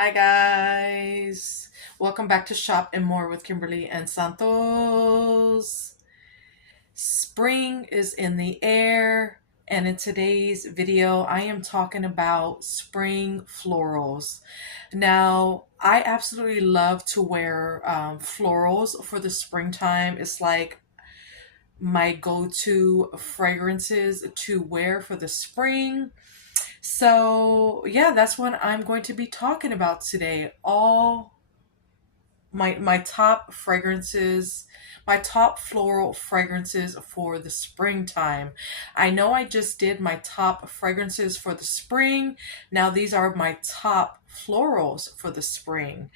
Hi guys, welcome back to Shop and More with Kimberly and Santos. Spring is in the air, and in today's video I am talking about spring florals. Now I absolutely love to wear florals for the springtime. It's like my go-to fragrances to wear for the spring. So yeah, that's what I'm going to be talking about today. All my top fragrances, my top floral fragrances for the springtime. I know I just did my top fragrances for the spring. Now these are my top florals for the spring.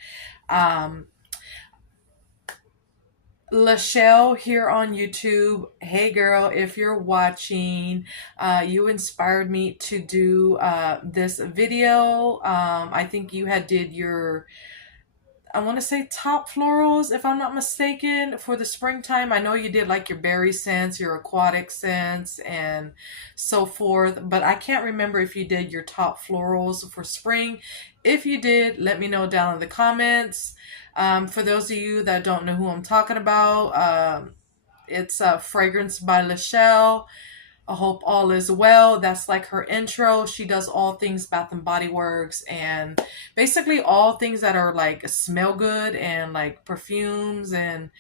Um, Lachelle here on YouTube. Hey girl, if you're watching, you inspired me to do this video. I think you had did your, I want to say top florals, if I'm not mistaken, for the springtime. I know you did like your berry scents, your aquatic scents, and so forth, but I can't remember if you did your top florals for spring. If you did, let me know down in the comments. For those of you that don't know who I'm talking about, it's Fragrance by Lachelle. I hope all is well. That's like her intro. She does all things Bath and Body Works and basically all things that are like smell good and like perfumes and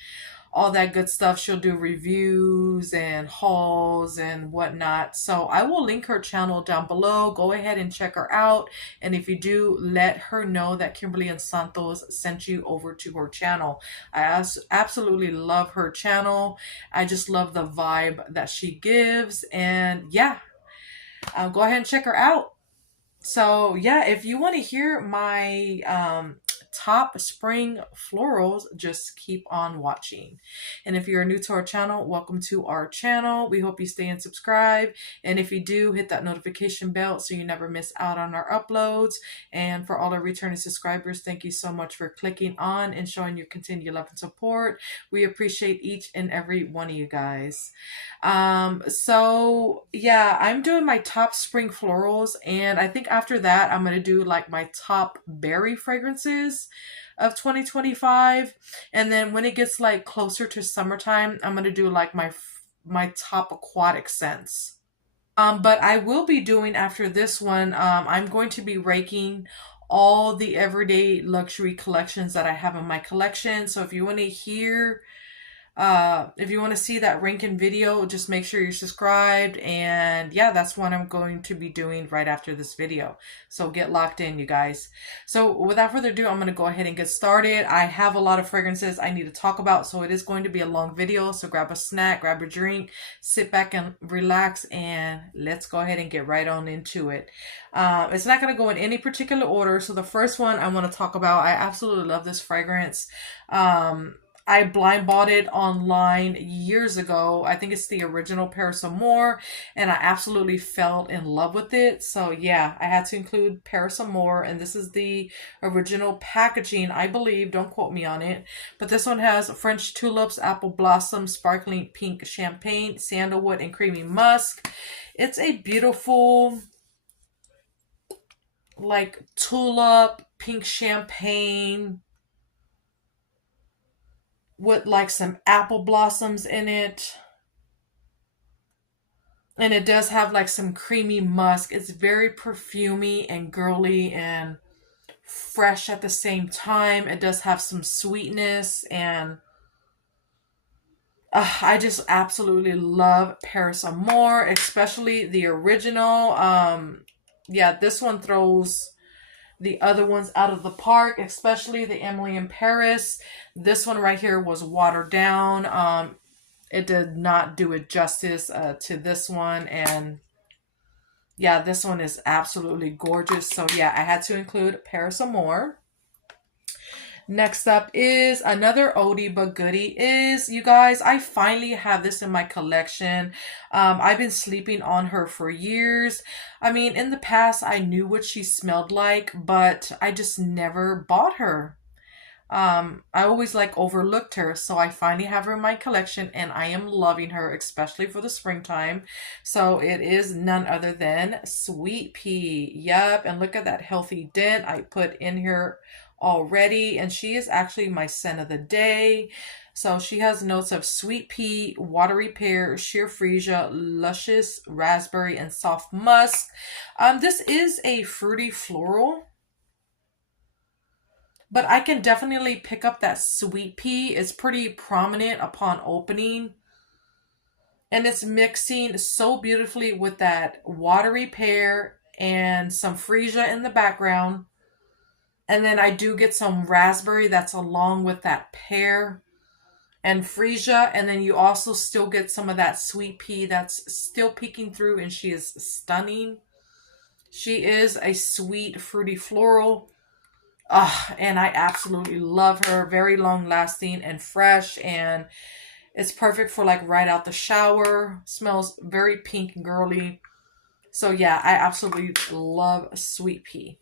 all that good stuff. She'll do reviews and hauls and whatnot. So I will link her channel down below. Go ahead and check her out. And if you do, let her know that Kimberly and Santos sent you over to her channel. I absolutely love her channel. I just love the vibe that she gives. And yeah, go ahead and check her out. So yeah, if you want to hear my top spring florals, just keep on watching. And if you're new to our channel, welcome to our channel. We hope you stay and subscribe. And if you do, hit that notification bell so you never miss out on our uploads. And for all our returning subscribers, thank you so much for clicking on and showing your continued love and support. We appreciate each and every one of you guys. So yeah, I'm doing my top spring florals, and I think after that I'm going to do like my top berry fragrances of 2025. And then when it gets like closer to summertime, I'm going to do like my top aquatic scents. But I will be doing after this one, I'm going to be raking all the everyday luxury collections that I have in my collection. So if you want to hear if you want to see that ranking video, just make sure you're subscribed. And yeah, that's what I'm going to be doing right after this video. So get locked in, you guys. So without further ado, I'm going to go ahead and get started. I have a lot of fragrances I need to talk about, so it is going to be a long video. So grab a snack, grab a drink, sit back and relax, and let's go ahead and get right on into it. It's not going to go in any particular order. So the first one I want to talk about, I absolutely love this fragrance. I blind bought it online years ago. I think it's the original Paris Amour, and I absolutely fell in love with it. So yeah, I had to include Paris Amour, and this is the original packaging, I believe. Don't quote me on it. But this one has French tulips, apple blossom, sparkling pink champagne, sandalwood, and creamy musk. It's a beautiful, like, tulip, pink champagne, with like some apple blossoms in it. And it does have like some creamy musk. It's very perfumey and girly and fresh at the same time. It does have some sweetness, and I just absolutely love Paris Amour, especially the original. Yeah, this one throws the other ones out of the park, especially the Emily in Paris. This one right here was watered down. It did not do it justice to this one. And yeah, this one is absolutely gorgeous. So yeah, I had to include Paris Amour. Next up is another oldie but goodie is, you guys, I finally have this in my collection. I've been sleeping on her for years. I mean, in the past, I knew what she smelled like, but I just never bought her. I always like overlooked her, so I finally have her in my collection and I am loving her, especially for the springtime. So it is none other than Sweet Pea. Yep, and look at that healthy dent I put in here already, and she is actually my scent of the day. So she has notes of sweet pea, watery pear, sheer freesia, luscious raspberry, and soft musk. This is a fruity floral, but I can definitely pick up that sweet pea. It's pretty prominent upon opening. And it's mixing so beautifully with that watery pear and some freesia in the background. And then I do get some raspberry that's along with that pear and freesia. And then you also still get some of that sweet pea that's still peeking through, and she is stunning. She is a sweet, fruity floral. And I absolutely love her. Very long lasting and fresh, and it's perfect for like right out the shower. Smells very pink and girly. So yeah, I absolutely love Sweet Pea.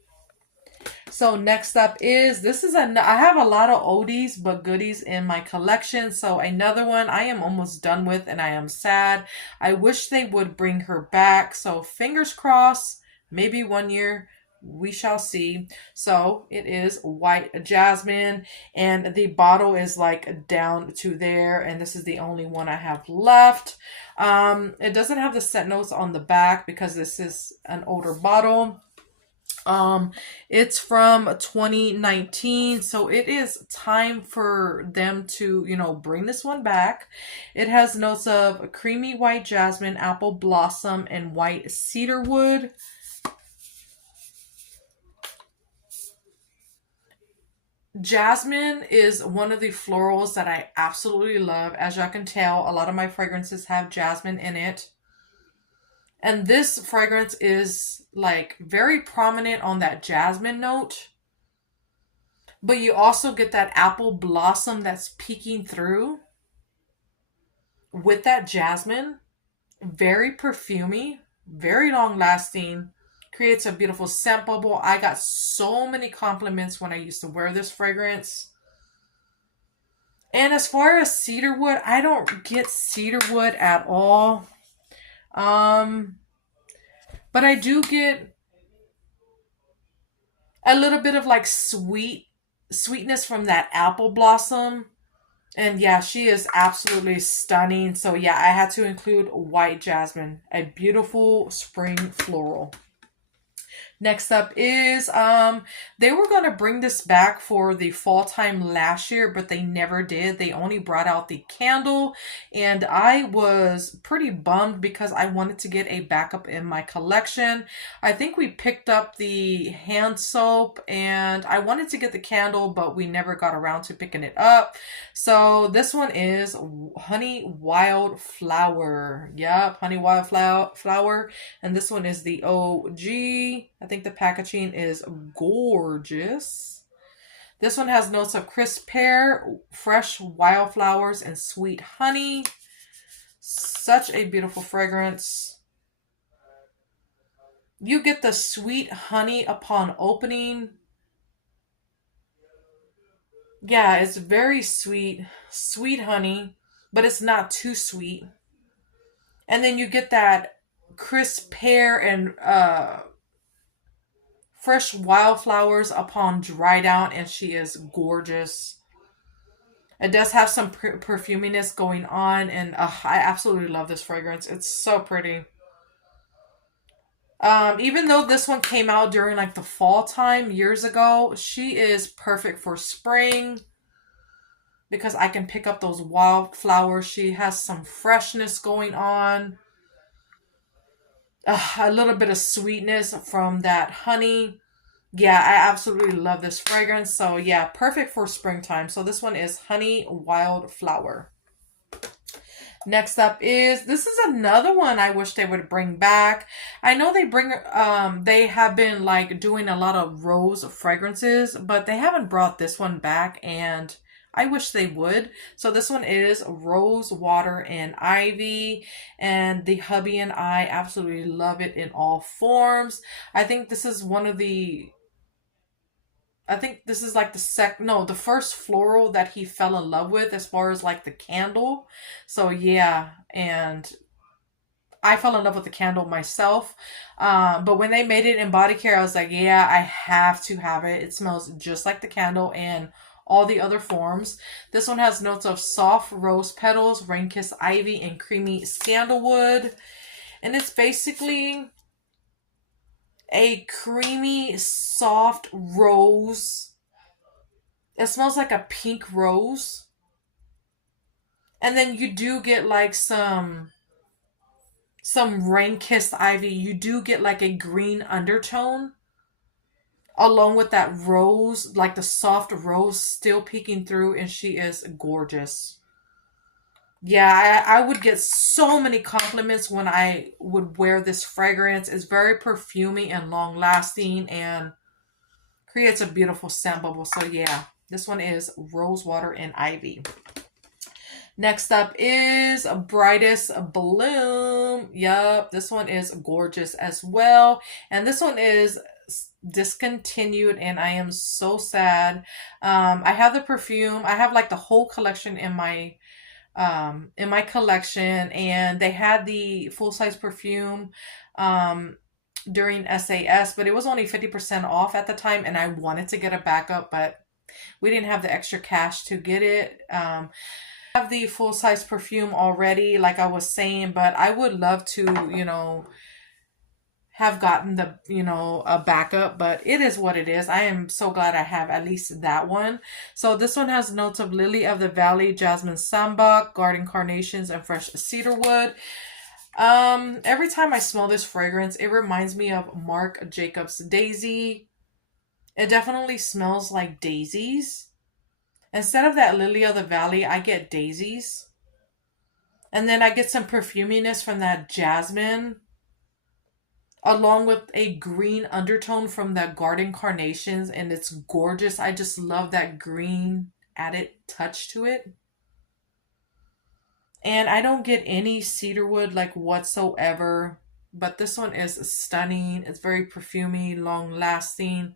So next up is, I have a lot of oldies but goodies in my collection. So another one I am almost done with and I am sad. I wish they would bring her back. So fingers crossed, maybe one year we shall see. So it is White Jasmine, and the bottle is like down to there, and this is the only one I have left. It doesn't have the scent notes on the back because this is an older bottle. It's from 2019, so it is time for them to, bring this one back. It has notes of creamy white jasmine, apple blossom, and white cedarwood. Jasmine is one of the florals that I absolutely love. As y'all can tell, a lot of my fragrances have jasmine in it. And this fragrance is like very prominent on that jasmine note. But you also get that apple blossom that's peeking through with that jasmine. Very perfumey, very long lasting. Creates a beautiful scent bubble. I got so many compliments when I used to wear this fragrance. And as far as cedarwood, I don't get cedarwood at all. But I do get a little bit of like sweetness from that apple blossom. And yeah, she is absolutely stunning. So yeah, I had to include White Jasmine, a beautiful spring floral. Next up is, they were going to bring this back for the fall time last year, but they never did. They only brought out the candle, and I was pretty bummed because I wanted to get a backup in my collection. I think we picked up the hand soap, and I wanted to get the candle, but we never got around to picking it up. So this one is Honey Wildflower. Yep, Honey Wildflower. And this one is the OG. I think the packaging is gorgeous. This one has notes of crisp pear, fresh wildflowers, and sweet honey. Such a beautiful fragrance. You get the sweet honey upon opening. Yeah, it's very sweet. Sweet honey, but it's not too sweet. And then you get that crisp pear and fresh wildflowers upon dry down, and she is gorgeous. It does have some perfuminess going on, and I absolutely love this fragrance. It's so pretty. Even though this one came out during like the fall time years ago, she is perfect for spring because I can pick up those wildflowers. She has some freshness going on. A little bit of sweetness from that honey. Yeah, I absolutely love this fragrance. So yeah, perfect for springtime. So this one is Honey Wildflower. Next up is, this is another one I wish they would bring back. I know they have been like doing a lot of rose fragrances, but they haven't brought this one back, and I wish they would. So this one is Rose Water and Ivy, and the hubby and I absolutely love it in all forms. I think this is one of the I think this is like the first floral that he fell in love with as far as like the candle. So yeah, and I fell in love with the candle myself. But when they made it in body care, I was like, yeah, I have to have it. It smells just like the candle and all the other forms. This one has notes of soft rose petals, rain-kissed ivy, and creamy sandalwood. And it's basically a creamy, soft rose. It smells like a pink rose. And then you do get like some rain-kissed ivy. You do get like a green undertone along with that rose, like the soft rose still peeking through, and she is gorgeous. Yeah, I would get so many compliments when I would wear this fragrance. It's very perfumey and long lasting and creates a beautiful scent bubble. So yeah, this one is Rosewater and Ivy. Next up is Brightest Bloom. Yup, this one is gorgeous as well. And this one is discontinued and I am so sad. I have the perfume. I have like the whole collection in my collection, and they had the full-size perfume during SAS, but it was only 50% off at the time, and I wanted to get a backup, but we didn't have the extra cash to get it. I have the full-size perfume already, like I was saying, but I would love to, you know, have gotten the, you know, a backup, but it is what it is. I am so glad I have at least that one. So this one has notes of lily of the valley, jasmine sambac, garden carnations, and fresh cedarwood. Every time I smell this fragrance, it reminds me of Marc Jacobs Daisy. It definitely smells like daisies. Instead of that lily of the valley, I get daisies. And then I get some perfuminess from that jasmine, along with a green undertone from the garden carnations, and it's gorgeous. I just love that green added touch to it. And I don't get any cedarwood like whatsoever, but this one is stunning. It's very perfumey, long lasting.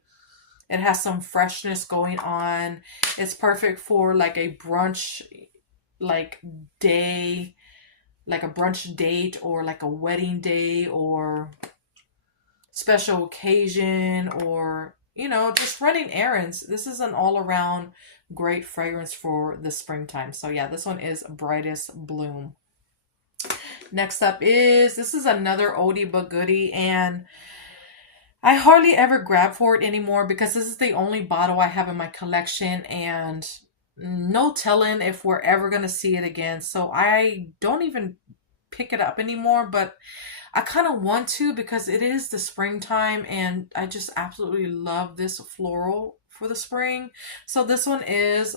It has some freshness going on. It's perfect for like a brunch like day, like a brunch date, or like a wedding day, or special occasion, or, you know, just running errands. This is an all-around great fragrance for the springtime. So yeah, this one is Brightest Bloom. Next up this is another oldie but goodie, and I hardly ever grab for it anymore because this is the only bottle I have in my collection, and no telling if we're ever going to see it again. So I don't even pick it up anymore, but I kind of want to because it is the springtime and I just absolutely love this floral for the spring. So this one is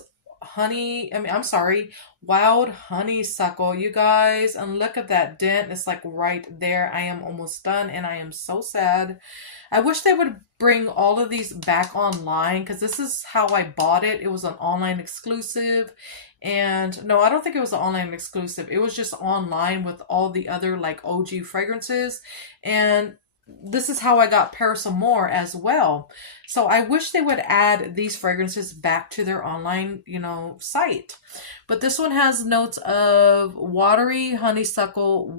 wild honeysuckle, you guys. And look at that dent. It's like right there. I am almost done and I am so sad. I wish they would bring all of these back online because this is how I bought it. It was an online exclusive. And no, I don't think it was an online exclusive. It was just online with all the other like OG fragrances. And this is how I got Paris Amour as well. So I wish they would add these fragrances back to their online, you know, site. But this one has notes of watery honeysuckle,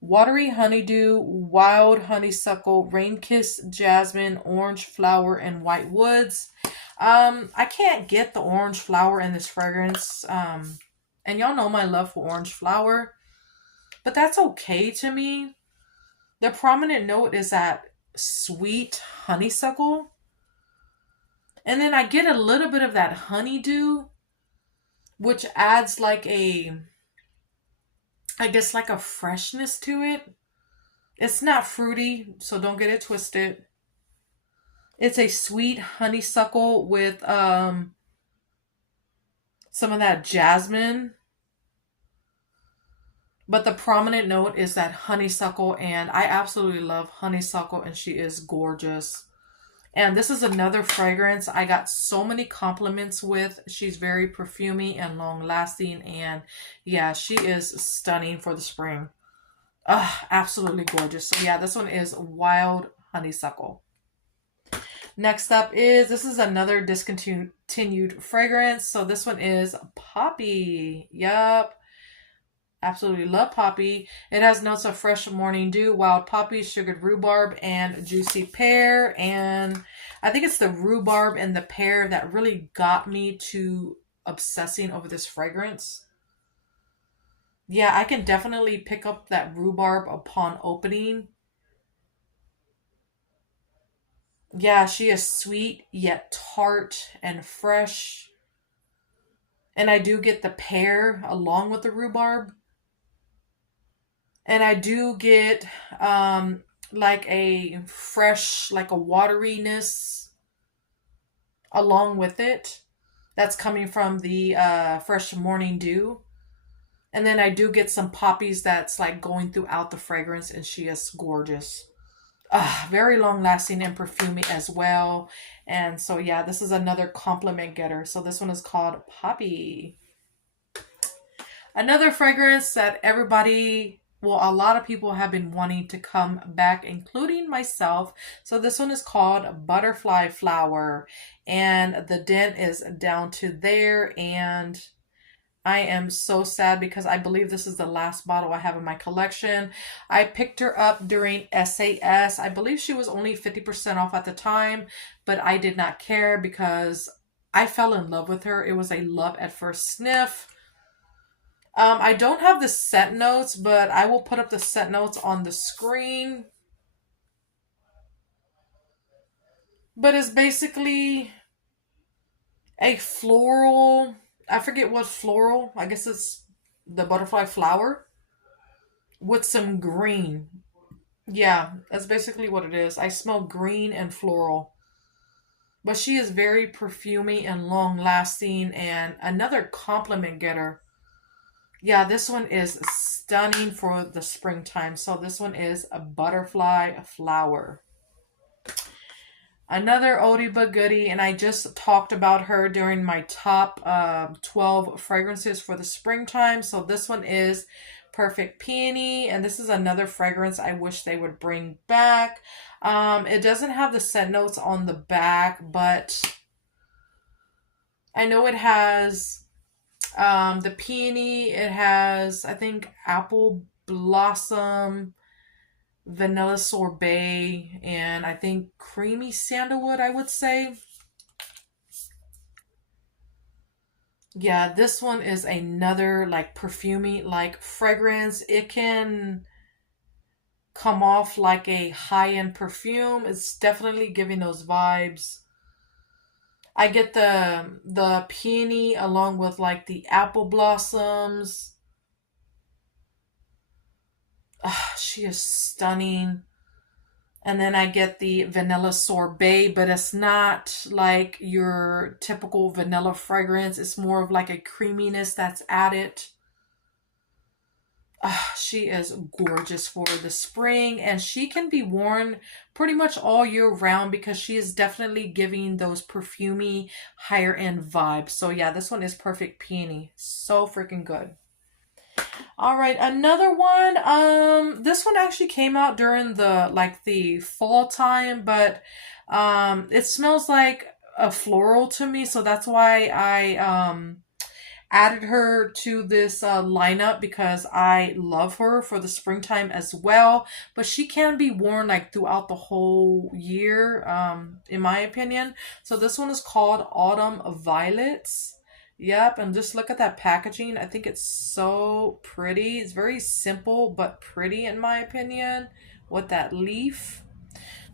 watery honeydew, wild honeysuckle, rain-kissed jasmine, orange flower, and white woods. I can't get the orange flower in this fragrance. And y'all know my love for orange flower, but that's okay to me. The prominent note is that sweet honeysuckle. And then I get a little bit of that honeydew, which adds like I guess like a freshness to it. It's not fruity, so don't get it twisted. It's a sweet honeysuckle with some of that jasmine. But the prominent note is that honeysuckle, and I absolutely love honeysuckle, and she is gorgeous. And this is another fragrance I got so many compliments with. She's very perfumey and long lasting, and yeah, she is stunning for the spring. Absolutely gorgeous. So yeah, this one is Wild Honeysuckle. Next up is, this is another discontinued fragrance. So this one is Poppy. Yup. Absolutely love Poppy. It has notes of fresh morning dew, wild poppy, sugared rhubarb, and juicy pear. And I think it's the rhubarb and the pear that really got me to obsessing over this fragrance. Yeah, I can definitely pick up that rhubarb upon opening. Yeah, she is sweet yet tart and fresh. And I do get the pear along with the rhubarb. And I do get like a fresh, like a wateriness along with it. That's coming from the fresh morning dew. And then I do get some poppies that's like going throughout the fragrance, and she is gorgeous. Very long lasting and perfumey as well. And so, yeah, this is another compliment getter. So, this one is called Poppy. Another fragrance that everybody, well, a lot of people have been wanting to come back, including myself. So this one is called Butterfly Flower. And the dent is down to there. And I am so sad because I believe this is the last bottle I have in my collection. I picked her up during SAS. I believe she was only 50% off at the time, but I did not care because I fell in love with her. It was a love at first sniff. I don't have the scent notes, but I will put up the scent notes on the screen. But it's basically a floral. I forget what floral. I guess it's the butterfly flower with some green. Yeah, that's basically what it is. I smell green and floral. But she is very perfumey and long lasting, and another compliment getter. Yeah, this one is stunning for the springtime. So this one is a butterfly flower. Another oldie but goodie, and I just talked about her during my top 12 fragrances for the springtime. So this one is Perfect Peony, and this is another fragrance I wish they would bring back. It doesn't have the scent notes on the back, but I know it has the peony. It has, I think, apple blossom, vanilla sorbet, and I think creamy sandalwood, I would say. Yeah, this one is another like perfumey like fragrance. It can come off like a high-end perfume. It's definitely giving those vibes. I get the peony along with like the apple blossoms. She is stunning. And then I get the vanilla sorbet, but it's not like your typical vanilla fragrance. It's more of like a creaminess that's added. She is gorgeous for the spring, and she can be worn pretty much all year round because she is definitely giving those perfumey higher end vibes. So yeah, this one is Perfect Peony. So freaking good. All right, another one. This one actually came out during the fall time, but it smells like a floral to me, so that's why I added her to this lineup because I love her for the springtime as well. But she can be worn like throughout the whole year, in my opinion. So this one is called Autumn Violets. Yep, and just look at that packaging. I think it's so pretty. It's very simple but pretty in my opinion with that leaf.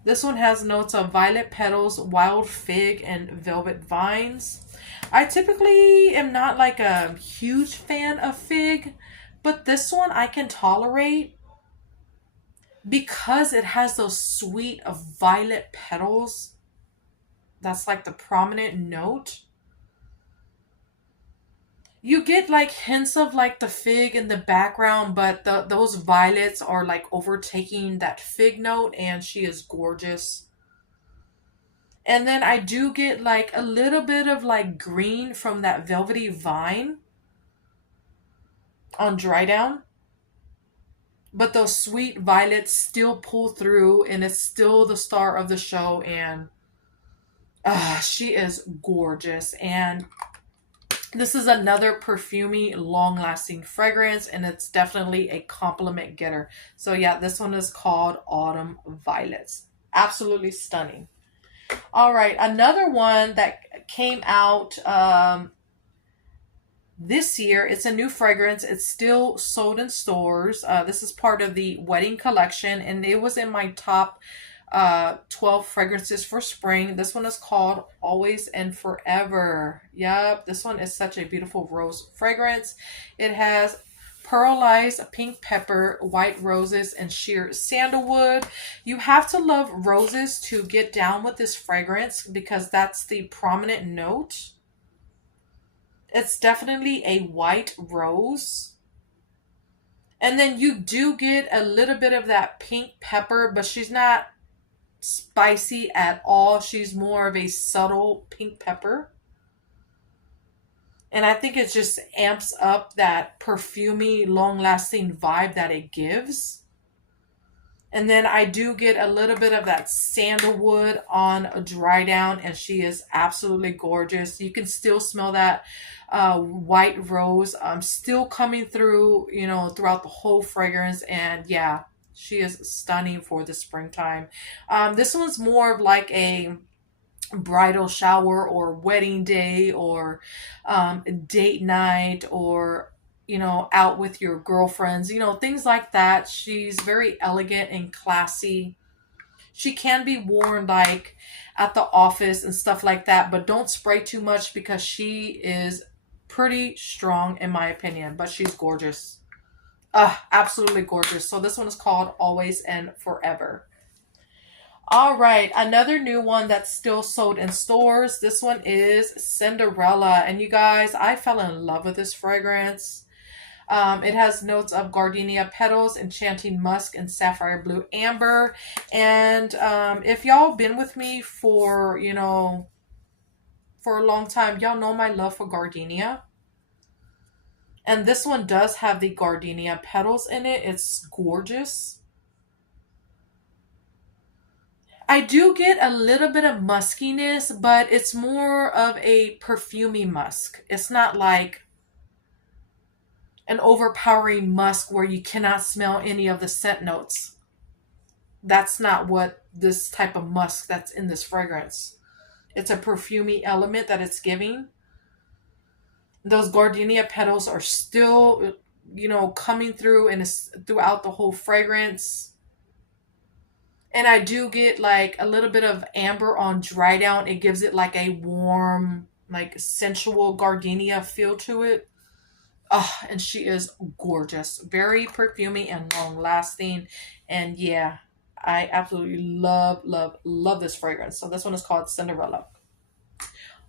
This one has notes of violet petals, wild fig, and velvet vines. I typically am not like a huge fan of fig, but this one I can tolerate because it has those sweet violet petals. That's like the prominent note. You get like hints of like the fig in the background, but those violets are like overtaking that fig note, and she is gorgeous. And then I do get like a little bit of like green from that velvety vine on dry down. But those sweet violets still pull through, and it's still the star of the show. And She is gorgeous. And this is another perfumey, long-lasting fragrance, and it's definitely a compliment getter. So yeah, this one is called Autumn Violets. Absolutely stunning. All right, another one that came out this year. It's a new fragrance. It's still sold in stores. This is part of the wedding collection, and it was in my top 12 fragrances for spring. This one is called Always and Forever. Yep, this one is such a beautiful rose fragrance. It has pearlized pink pepper, white roses, and sheer sandalwood. You have to love roses to get down with this fragrance because that's the prominent note. It's definitely a white rose. And then you do get a little bit of that pink pepper, but she's not spicy at all. She's more of a subtle pink pepper. And I think it just amps up that perfumey, long-lasting vibe that it gives. And then I do get a little bit of that sandalwood on a dry down, and she is absolutely gorgeous. You can still smell that white rose still coming through, you know, throughout the whole fragrance. And yeah, she is stunning for the springtime. This one's more of like a bridal shower or wedding day or date night, or you know, out with your girlfriends, you know, things like that. She's very elegant and classy. She can be worn like at the office and stuff like that, but don't spray too much because she is pretty strong in my opinion, but she's gorgeous. Absolutely gorgeous. So this one is called Always and Forever. All right, another new one that's still sold in stores. This one is Cinderella. And you guys, I fell in love with this fragrance. It has notes of gardenia petals, enchanting musk, and sapphire blue amber. And if y'all been with me for, you know, for a long time, y'all know my love for gardenia. And this one does have the gardenia petals in it. It's gorgeous. I do get a little bit of muskiness, but it's more of a perfumey musk. It's not like an overpowering musk where you cannot smell any of the scent notes. That's not what this type of musk that's in this fragrance. It's a perfumey element that it's giving. Those gardenia petals are still, you know, coming through and throughout the whole fragrance. And I do get like a little bit of amber on dry down. It gives it like a warm, like sensual gardenia feel to it. And she is gorgeous. Very perfumey and long lasting. And yeah, I absolutely love, love, love this fragrance. So this one is called Cinderella.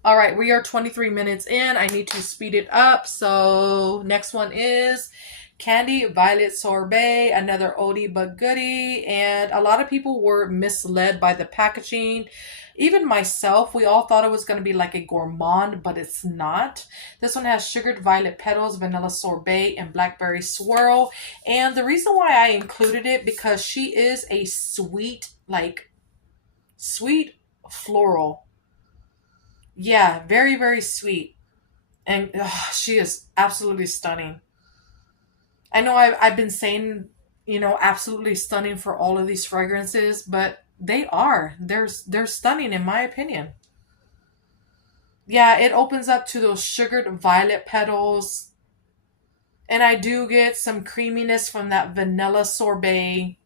All right, we are 23 minutes in. I need to speed it up. So next one is Candy Violet Sorbet, another oldie but goodie. And a lot of people were misled by the packaging. Even myself, we all thought it was going to be like a gourmand, but it's not. This one has sugared violet petals, vanilla sorbet, and blackberry swirl. And the reason why I included it, because she is a sweet, like, sweet floral. Yeah, very, very sweet. And she is absolutely stunning. I know I've been saying, you know, absolutely stunning for all of these fragrances, but they are. They're stunning in my opinion. Yeah, it opens up to those sugared violet petals. And I do get some creaminess from that vanilla sorbet,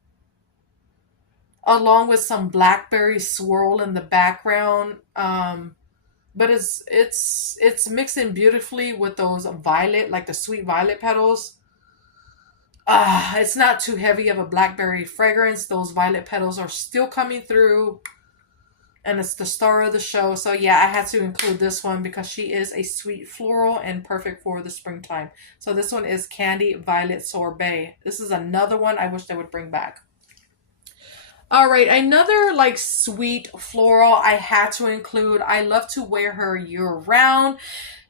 along with some blackberry swirl in the background. But it's mixing beautifully with those violet, like the sweet violet petals. It's not too heavy of a blackberry fragrance. Those violet petals are still coming through. And it's the star of the show. So yeah, I had to include this one because she is a sweet floral and perfect for the springtime. So this one is Candy Violet Sorbet. This is another one I wish they would bring back. All right, another like sweet floral I had to include. I love to wear her year round.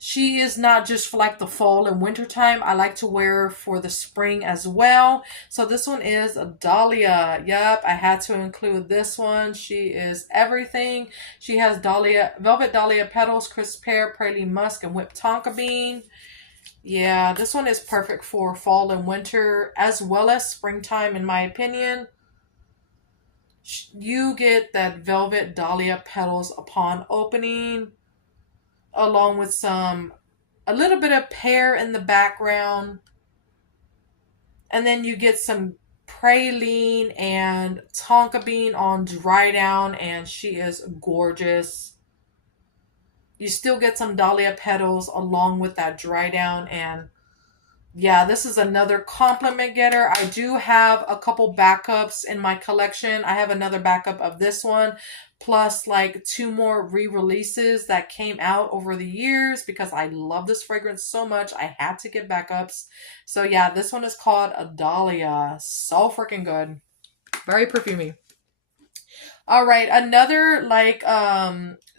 She is not just for like the fall and winter time. I like to wear her for the spring as well. So this one is Dahlia. Yep, I had to include this one. She is everything. She has dahlia, velvet dahlia petals, crisp pear, praline musk, and whipped tonka bean. Yeah, this one is perfect for fall and winter as well as springtime in my opinion. You get that velvet dahlia petals upon opening, along with a little bit of pear in the background, and then you get some praline and tonka bean on dry down, and she is gorgeous. You still get some dahlia petals along with that dry down, and yeah, this is another compliment getter. I do have a couple backups in my collection. I have another backup of this one, plus like two more re-releases that came out over the years because I love this fragrance so much. I had to get backups. So yeah, this one is called a Dahlia. So freaking good. Very perfumey. All right, another like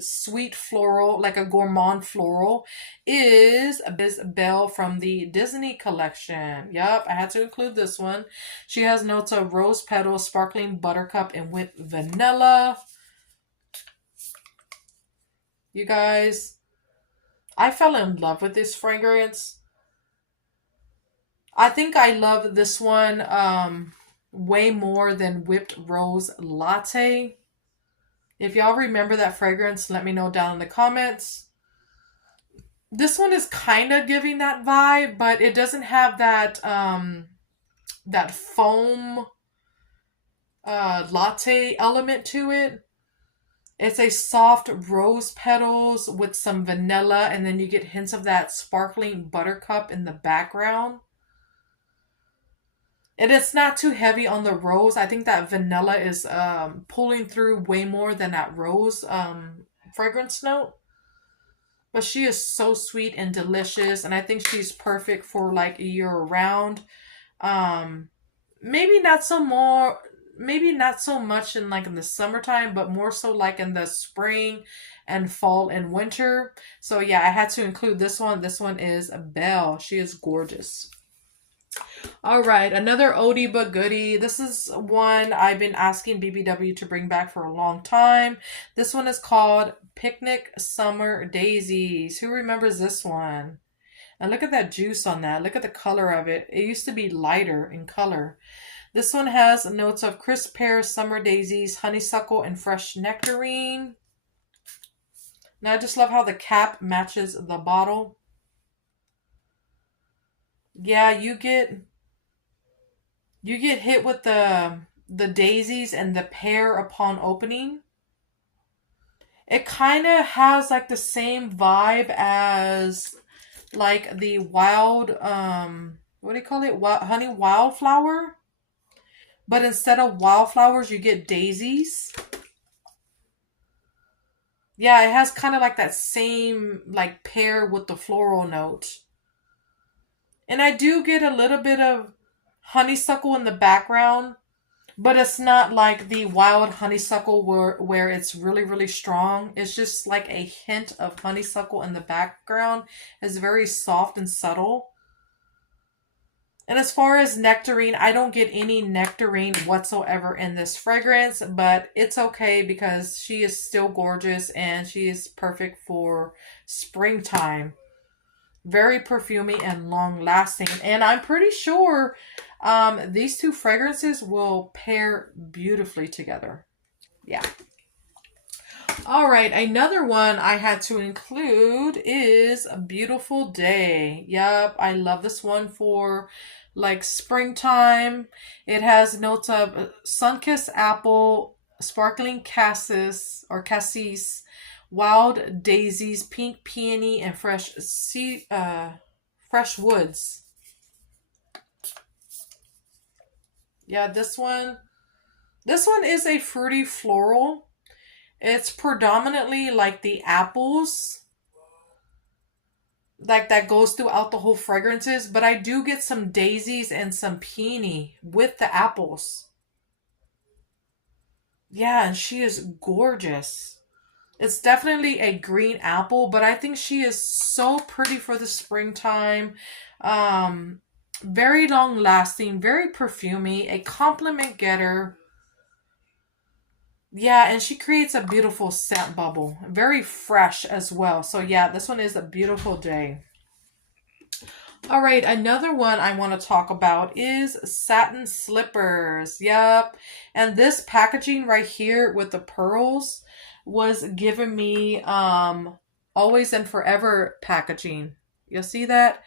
sweet floral, like a gourmand floral, is Belle from the Disney collection. Yep, I had to include this one. She has notes of rose petals, sparkling buttercup, and whipped vanilla. You guys, I fell in love with this fragrance. I think I love this one way more than Whipped Rose Latte. If y'all remember that fragrance, let me know down in the comments. This one is kind of giving that vibe, but it doesn't have that that foam latte element to it. It's a soft rose petals with some vanilla, and then you get hints of that sparkling buttercup in the background. And it's not too heavy on the rose. I think that vanilla is pulling through way more than that rose fragrance note. But she is so sweet and delicious, and I think she's perfect for like a year round. Um, maybe not so more, maybe not so much in like in the summertime, but more so like in the spring and fall and winter. So yeah, I had to include this one. This one is Belle. She is gorgeous. All right, another oldie but goodie. This is one I've been asking BBW to bring back for a long time. This one is called Picnic Summer Daisies. Who remembers this one? And look at that juice on that. Look at the color of it. It used to be lighter in color. This one has notes of crisp pear, summer daisies, honeysuckle, and fresh nectarine. Now I just love how the cap matches the bottle. Yeah, you get hit with the daisies and the pear upon opening. It kind of has like the same vibe as like the wild what do you call it? Honey wildflower. But instead of wildflowers, you get daisies. Yeah, it has kind of like that same like pear with the floral note. And I do get a little bit of honeysuckle in the background, but it's not like the wild honeysuckle where it's really, really strong. It's just like a hint of honeysuckle in the background. It's very soft and subtle. And as far as nectarine, I don't get any nectarine whatsoever in this fragrance, but it's okay because she is still gorgeous and she is perfect for springtime. Very perfumey and long lasting. And I'm pretty sure these two fragrances will pair beautifully together. Yeah. All right, another one I had to include is A Beautiful Day. Yep, I love this one for like springtime. It has notes of sun-kissed apple, sparkling cassis, wild daisies, pink peony, and fresh woods. Yeah, this one is a fruity floral. It's predominantly like the apples, like that goes throughout the whole fragrances, but I do get some daisies and some peony with the apples. Yeah, and she is gorgeous. It's definitely a green apple, but I think she is so pretty for the springtime. Um, Very long lasting, very perfumey, a compliment getter. Yeah, and she creates a beautiful scent bubble. Very fresh as well. So yeah, this one is a beautiful day. All right, another one I want to talk about is satin slippers. Yep. And this packaging right here with the pearls was giving me always and forever packaging. You'll see that?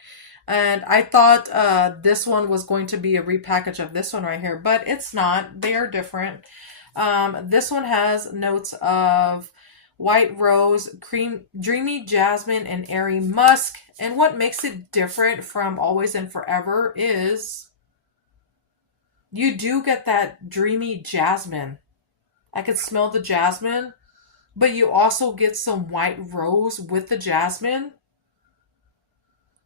And I thought this one was going to be a repackage of this one right here, but it's not. They are different. This one has notes of white rose, cream, dreamy jasmine, and airy musk. And what makes it different from Always and Forever is you do get that dreamy jasmine. I could smell the jasmine, but you also get some white rose with the jasmine.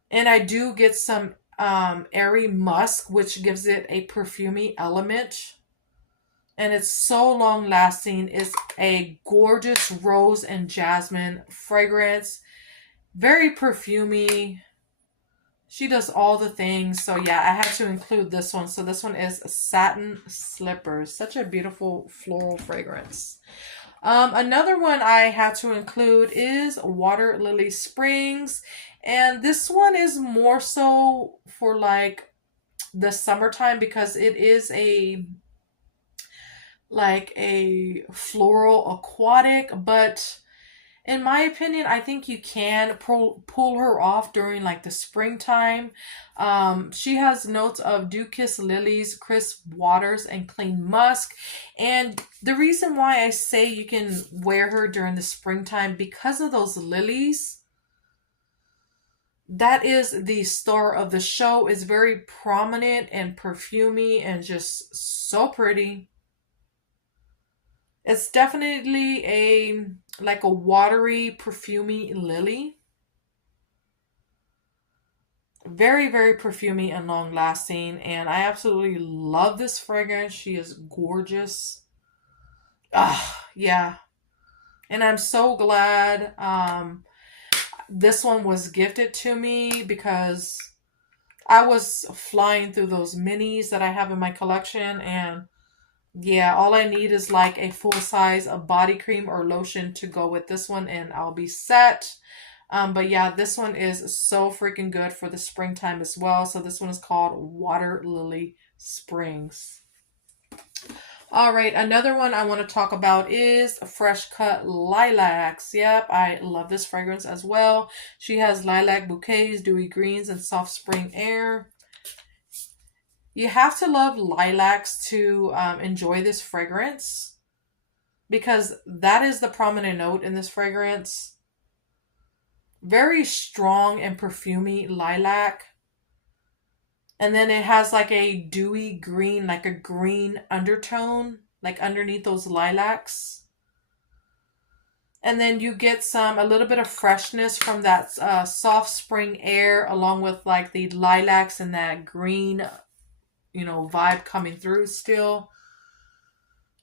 And I do get some airy musk, which gives it a perfumey element. And it's so long lasting. It's a gorgeous rose and jasmine fragrance. Very perfumey. She does all the things. So yeah, I had to include this one. So this one is Satin Slippers. Such a beautiful floral fragrance. Another one I had to include is Water Lily Springs. And this one is more so for like the summertime because it is a like a floral aquatic, but in my opinion, I think you can pull her off during like the springtime. She has notes of dew kiss lilies, crisp waters, and clean musk. And the reason why I say you can wear her during the springtime because of those lilies. That is the star of the show. Is very prominent and perfumey and just so pretty. It's definitely a like a watery, perfumey lily. Very, very perfumey and long lasting. And I absolutely love this fragrance. She is gorgeous. Ah, yeah. And I'm so glad this one was gifted to me because I was flying through those minis that I have in my collection, and yeah, all I need is like a full size of body cream or lotion to go with this one and I'll be set. But yeah, this one is so freaking good for the springtime as well. So this one is called Water Lily Springs. All right, another one I want to talk about is Fresh Cut Lilacs. Yep, I love this fragrance as well. She has lilac bouquets, dewy greens, and soft spring air. You have to love lilacs to enjoy this fragrance because that is the prominent note in this fragrance. Very strong and perfumey lilac. And then it has like a dewy green, like a green undertone, like underneath those lilacs. And then you get a little bit of freshness from that soft spring air along with like the lilacs and that green vibe coming through still.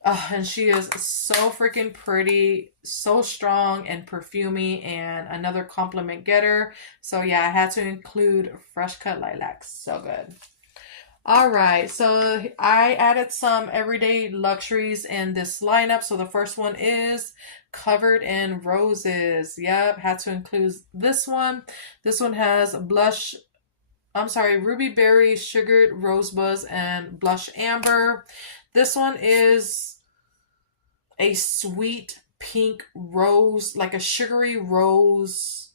And she is so freaking pretty, so strong and perfumey, and another compliment getter. So yeah, I had to include Fresh Cut Lilacs. So good. All right, so I added some everyday luxuries in this lineup. So the first one is Covered in Roses. Yep, had to include this one. This one has Ruby Berry, Sugared Rosebuds, and Blush Amber. This one is a sweet pink rose, like a sugary rose,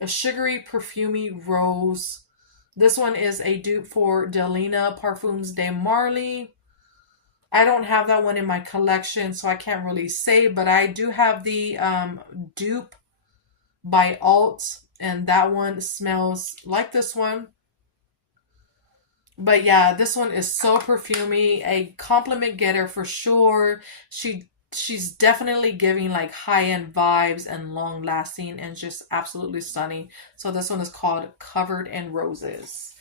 a sugary perfumey rose. This one is a dupe for Delina Parfums de Marly. I don't have that one in my collection, so I can't really say, but I do have the dupe by Alt, and that one smells like this one. But yeah, this one is so perfumey, a compliment getter for sure. She's definitely giving like high-end vibes and long lasting and just absolutely stunning. So this one is called Covered in Roses.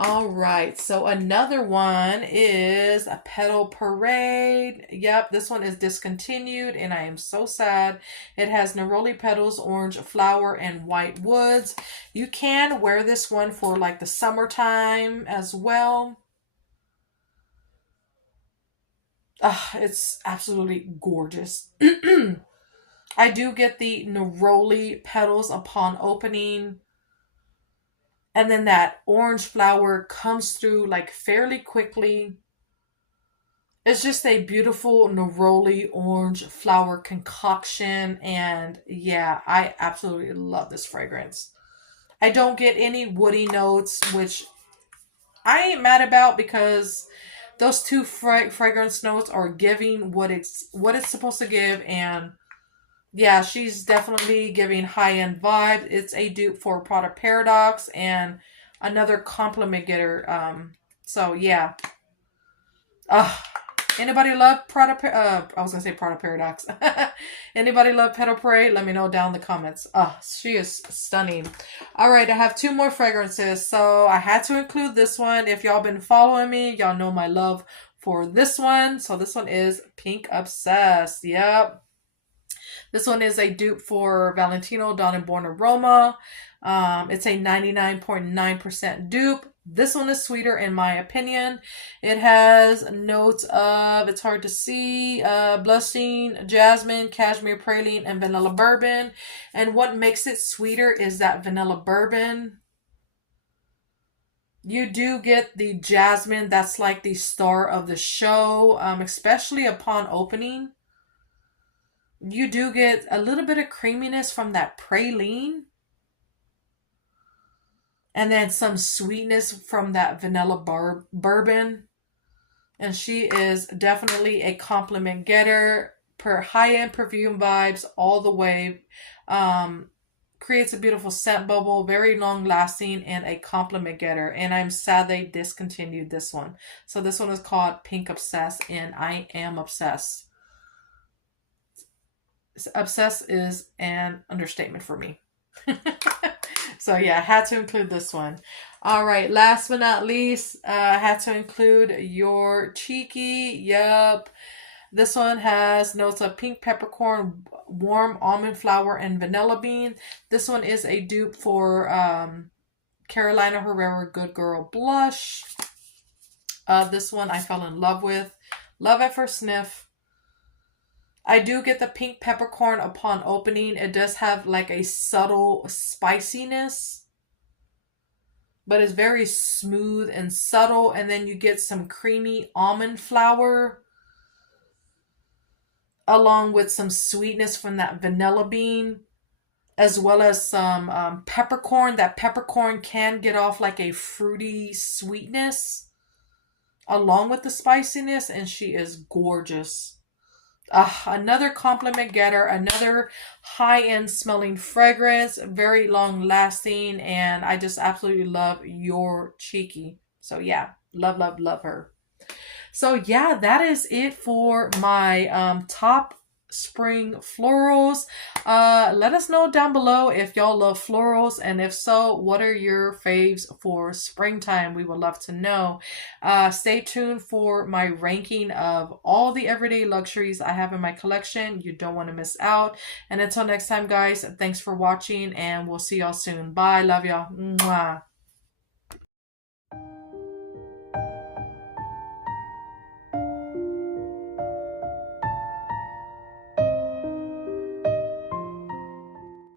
All right, so another one is a Petal Parade. Yep, this one is discontinued, and I am so sad. It has neroli petals, orange flower, and white woods. You can wear this one for like the summertime as well. It's absolutely gorgeous. I do get the neroli petals upon opening. And then that orange flower comes through like fairly quickly. It's just a beautiful neroli orange flower concoction. And yeah, I absolutely love this fragrance. I don't get any woody notes, which I ain't mad about because those two fragrance notes are giving what it's supposed to give. And yeah, she's definitely giving high-end vibe. It's a dupe for Product Paradox and another compliment getter. So yeah. Anybody love Product I was gonna say Product Paradox. Anybody love Petal Parade? Let me know down in the comments. She is stunning. All right, I have two more fragrances. So I had to include this one. If y'all been following me, y'all know my love for this one. So this one is Pink Obsessed. Yep. This one is a dupe for Valentino Dawn & Born Aroma. It's a 99.9% dupe. This one is sweeter in my opinion. It has notes of, it's hard to see, blushing, jasmine, cashmere praline, and vanilla bourbon. And what makes it sweeter is that vanilla bourbon. You do get the jasmine. That's like the star of the show, especially upon opening. You do get a little bit of creaminess from that praline. And then some sweetness from that vanilla bourbon. And she is definitely a compliment getter. Per high-end perfume vibes all the way. Creates a beautiful scent bubble. Very long-lasting and a compliment getter. And I'm sad they discontinued this one. So this one is called Pink Obsessed. And I am obsessed. Obsessed is an understatement for me. So yeah, I had to include this one. All right, last but not least, I had to include Your Cheeky. Yup. This one has notes of pink peppercorn, warm almond flour, and vanilla bean. This one is a dupe for Carolina Herrera Good Girl Blush. This one I fell in love with. Love at first sniff. I do get the pink peppercorn upon opening. It does have like a subtle spiciness, but it's very smooth and subtle. And then you get some creamy almond flour along with some sweetness from that vanilla bean, as well as some peppercorn. That peppercorn can get off like a fruity sweetness along with the spiciness, and she is gorgeous. Another compliment getter, another high-end smelling fragrance, very long lasting, and I just absolutely love Your Cheeky. So yeah, love, love, love her. So yeah, that is it for my top spring florals. Let us know down below if y'all love florals, and if so, what are your faves for springtime? We would love to know. Stay tuned for my ranking of all the everyday luxuries I have in my collection. You don't want to miss out. And until next time, guys, thanks for watching, and we'll see y'all soon. Bye. Love y'all. Mwah.